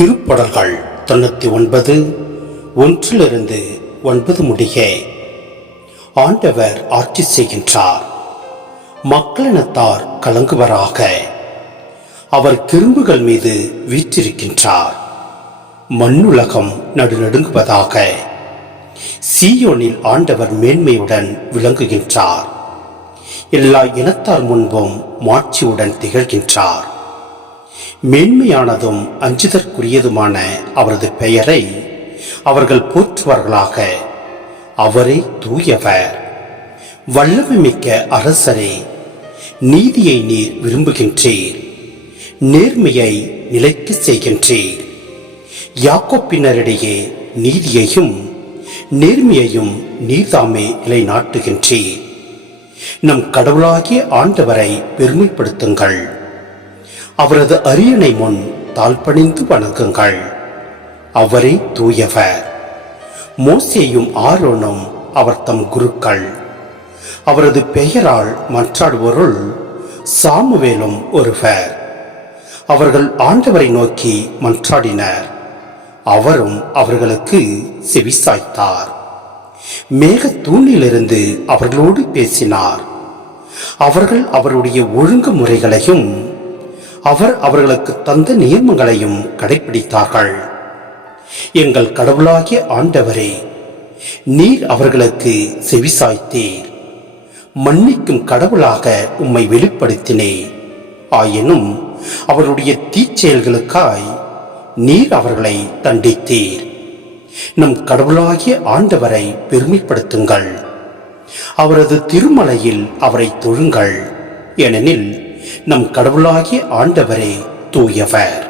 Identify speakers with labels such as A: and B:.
A: திருப்படல்கள் தொண்ணூற்றி ஒன்பது ஒன்றிலிருந்து ஒன்பது முடிய ஆண்டவர் ஆட்சி செய்கின்றார். மக்களினத்தார் கலங்குவராக. அவர் கிரும்புகள் மீது வீற்றிருக்கின்றார். மண்ணுலகம் நடுநடுங்குவதாக. சீயோனில் ஆண்டவர் மேன்மையுடன் விளங்குகின்றார். எல்லா இனத்தார் முன்பும் மாட்சியுடன் திகழ்கின்றார். மேன்மையானதும் அஞ்சுதற்குரியதுமான அவரது பெயரை அவர்கள் போற்றுவார்களாக. அவரே தூயவர். வல்லமை மிக்க அரசரே நீதியை நீர் விரும்புகின்றீர். நேர்மையை நிலைக்க செய்கின்றீர். யாக்கோப்பினரிடையே நீதியையும் நேர்மையையும் நீர்தாமே நிலைநாட்டுகின்றீர். நம் கடவுளாகிய ஆண்டவரை பெருமைப்படுத்துங்கள். அவரது அரியணை முன் தாழ்பணிந்து வணங்குங்கள். அவரே தூயவர். மோசேயும் ஆரோனும் அவர் தம் குருக்கள். அவரது பெயரால் மன்றாடுவோருள் சாமுவேலும் ஒருவர். அவர்கள் ஆண்டவரை நோக்கி மன்றாடினர். அவரும் அவர்களுக்கு செவிசாய்த்தார் மேகத் தூணிலிருந்து அவர்களோடு பேசினார். அவர்கள் அவருடைய ஒழுங்குமுறைகளையும் அவர் அவர்களுக்கு தந்த நியமங்களையும் கடைபிடித்தார்கள் எங்கள் கடவுளாகிய ஆண்டவரே நீர் அவர்களுக்கு செவிசாய்த்தீர் மன்னிக்கும் கடவுளாக உம்மை வெளிப்படுத்தினே. ஆயினும் அவருடைய தீச்செயல்களுக்காய் நீர் அவர்களை தண்டித்தீர். நம் கடவுளாகிய ஆண்டவரை பெருமைப்படுத்துங்கள். அவரது திருமலையில் அவரை தொழுங்கள். ஏனெனில் நம் கடவுளாகிய ஆண்டவரே தூயவர்.